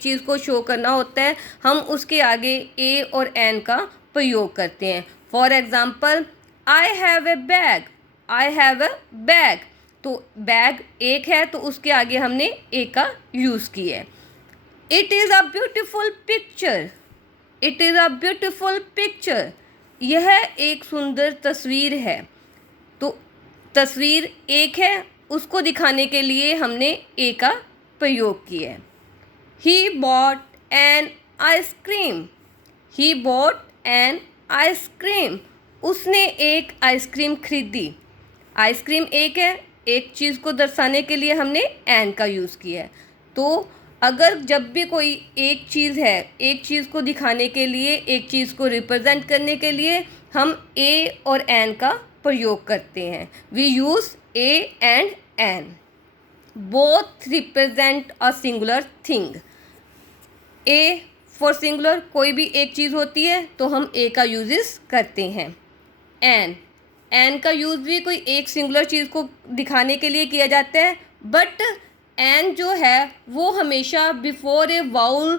चीज़ को शो करना होता है हम उसके आगे ए और एन का प्रयोग करते हैं। For example, I have a bag, I have a bag, तो बैग एक है तो उसके आगे हमने ए का यूज़ किया है। It is a beautiful picture, it is a beautiful picture, यह एक सुंदर तस्वीर है। तो तस्वीर एक है, उसको दिखाने के लिए हमने ए का प्रयोग किया है। He bought an ice cream, he bought an ice cream, उसने एक आइसक्रीम खरीदी। आइसक्रीम एक है, एक चीज़ को दर्शाने के लिए हमने एन का यूज़ किया है। तो अगर जब भी कोई एक चीज़ है, एक चीज़ को दिखाने के लिए, एक चीज़ को रिप्रेजेंट करने के लिए हम ए और एन का प्रयोग करते हैं। We use a and an, both represent a singular thing. A for singular, कोई भी एक चीज़ होती है तो हम ए का यूज़ करते हैं। एन का यूज़ भी कोई एक सिंगुलर चीज़ को दिखाने के लिए किया जाता है, बट एन जो है वो हमेशा बिफोर ए वाउल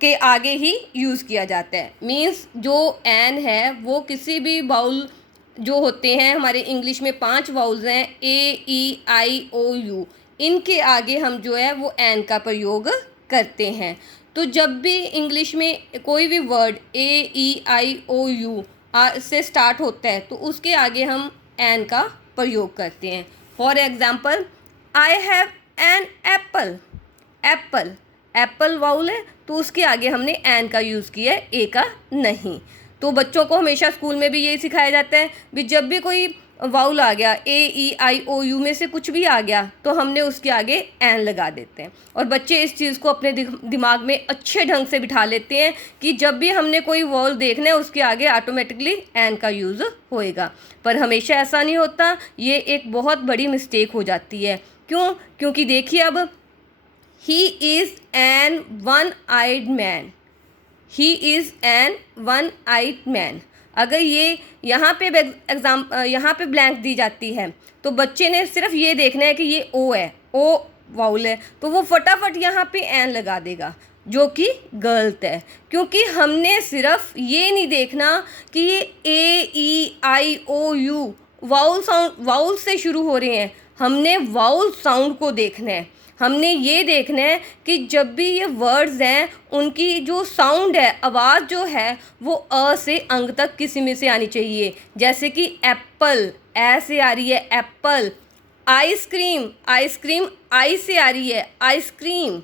के आगे ही यूज़ किया जाता है। मीन्स जो एन है वो किसी भी वाउल जो होते हैं, हमारे इंग्लिश में 5 वाउल्स हैं, ए ई आई ओ यू, इनके आगे हम जो है वो एन का प्रयोग करते हैं। तो जब भी इंग्लिश में कोई भी word A E I O U से स्टार्ट होता है तो उसके आगे हम एन का प्रयोग करते हैं। For example, I have an apple, Apple, Apple vowel है तो उसके आगे हमने एन का यूज़ किया है, ए का नहीं। तो बच्चों को हमेशा स्कूल में भी यही सिखाया जाता है भी जब भी कोई वाउल आ गया, ए ई आई ओ यू में से कुछ भी आ गया तो हमने उसके आगे एन लगा देते हैं। और बच्चे इस चीज़ को अपने दिमाग में अच्छे ढंग से बिठा लेते हैं कि जब भी हमने कोई वाउल देखना है उसके आगे ऑटोमेटिकली एन का यूज़ होएगा। पर हमेशा ऐसा नहीं होता, ये एक बहुत बड़ी मिस्टेक हो जाती है। क्यों? क्योंकि देखिए अब, he is an one eyed man, he is an one eyed man, अगर ये यहाँ पे ब्लैंक दी जाती है तो बच्चे ने सिर्फ ये देखना है कि ये ओ है, ओ वाउल है, तो वो फटाफट यहाँ पे एन लगा देगा, जो कि गलत है। क्योंकि हमने सिर्फ ये नहीं देखना कि ये ए E I O you vowel से शुरू हो रहे हैं, हमने वाउल साउंड को देखना है। हमने ये देखना है कि जब भी ये वर्ड्स हैं उनकी जो साउंड है, आवाज़ जो है वो अ से अंग तक किसी में से आनी चाहिए। जैसे कि एप्पल, ए से आ रही है एप्पल। आइसक्रीम, आइसक्रीम आई से आ रही है आइसक्रीम,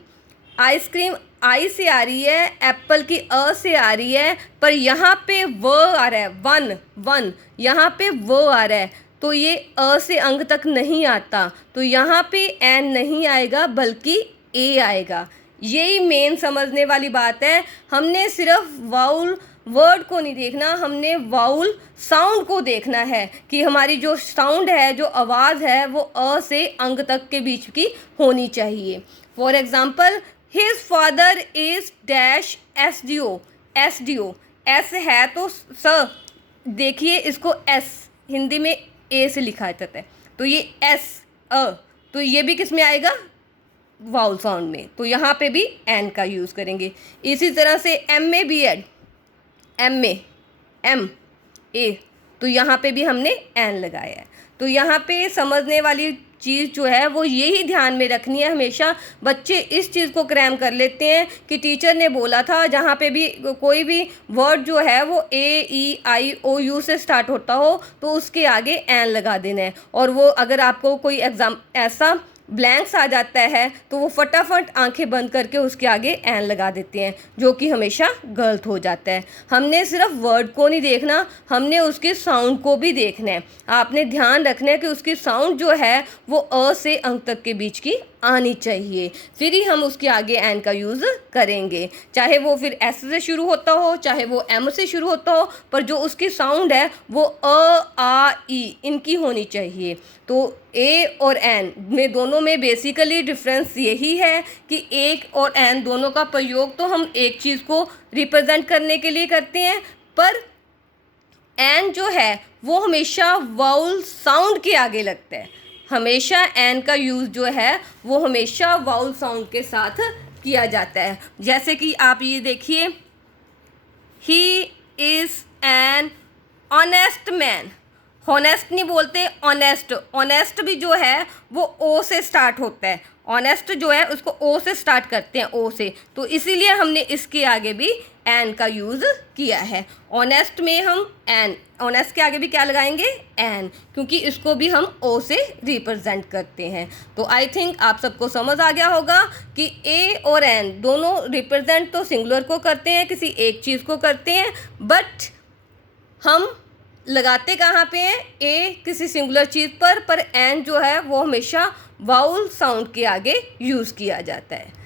आइसक्रीम आई से आ रही है, एप्पल की अ से आ रही है, पर यहाँ पे व आ रहा है, वन वन, यहाँ पे व आ रहा है तो ये अ से अंग तक नहीं आता, तो यहाँ पे एन नहीं आएगा बल्कि ए आएगा। यही मेन समझने वाली बात है। हमने सिर्फ वाउल वर्ड को नहीं देखना, हमने वाउल साउंड को देखना है कि हमारी जो साउंड है, जो आवाज़ है वो अ से अंग तक के बीच की होनी चाहिए। For example, his father is dash S D O, S D O, S है तो स, देखिए इसको एस हिंदी में ए से लिखा जाता है, तो ये एस अ, तो ये भी किस में आएगा? वाउल साउंड में, तो यहाँ पे भी एन का यूज़ करेंगे। इसी तरह से एम में बी एड, एम में एम ए, तो यहाँ पे भी हमने एन लगाया है। तो यहाँ पे समझने वाली चीज़ जो है वो यही ध्यान में रखनी है। हमेशा बच्चे इस चीज़ को क्रैम कर लेते हैं कि टीचर ने बोला था जहाँ पे भी कोई भी वर्ड जो है वो ए ई आई ओ यू से स्टार्ट होता हो तो उसके आगे एन लगा देना है। और वो अगर आपको कोई एग्ज़ाम ऐसा ब्लैंक्स आ जाता है तो वो फटाफट आंखें बंद करके उसके आगे एन लगा देते हैं, जो कि हमेशा गलत हो जाता है। हमने सिर्फ वर्ड को नहीं देखना, हमने उसके साउंड को भी देखना है। आपने ध्यान रखना है कि उसकी साउंड जो है वो अ से अंक तक के बीच की आनी चाहिए, फिर ही हम उसके आगे एन का यूज़ करेंगे। चाहे वो फिर एस से शुरू होता हो, चाहे वो एम से शुरू होता हो, पर जो उसकी साउंड है वो अ आ ई इनकी होनी चाहिए। तो ए और एन में दोनों में बेसिकली डिफरेंस यही है कि एक और एन दोनों का प्रयोग तो हम एक चीज़ को रिप्रेजेंट करने के लिए करते हैं, पर एन जो है वो हमेशा वाउल साउंड के आगे लगता है। हमेशा एन का यूज़ जो है वो हमेशा वाउल साउंड के साथ किया जाता है। जैसे कि आप ये देखिए, ही is an honest man. Honest नहीं बोलते, ऑनेस्ट। ऑनेस्ट भी जो है वो ओ से स्टार्ट होता है। ऑनेस्ट जो है उसको ओ से स्टार्ट करते हैं, ओ से, तो इसीलिए हमने इसके आगे भी एन का यूज़ किया है। ऑनेस्ट में हम एन, ऑनेस्ट के आगे भी क्या लगाएंगे, एन, क्योंकि इसको भी हम ओ से रिप्रेजेंट करते हैं। तो आई थिंक आप सबको समझ आ गया होगा कि ए और एन दोनों रिप्रेजेंट तो सिंगुलर को करते हैं, किसी एक चीज़ को करते हैं, बट हम लगाते कहाँ पे हैं, ए किसी सिंगुलर चीज़ पर एन जो है वो हमेशा वाउल साउंड के आगे यूज़ किया जाता है।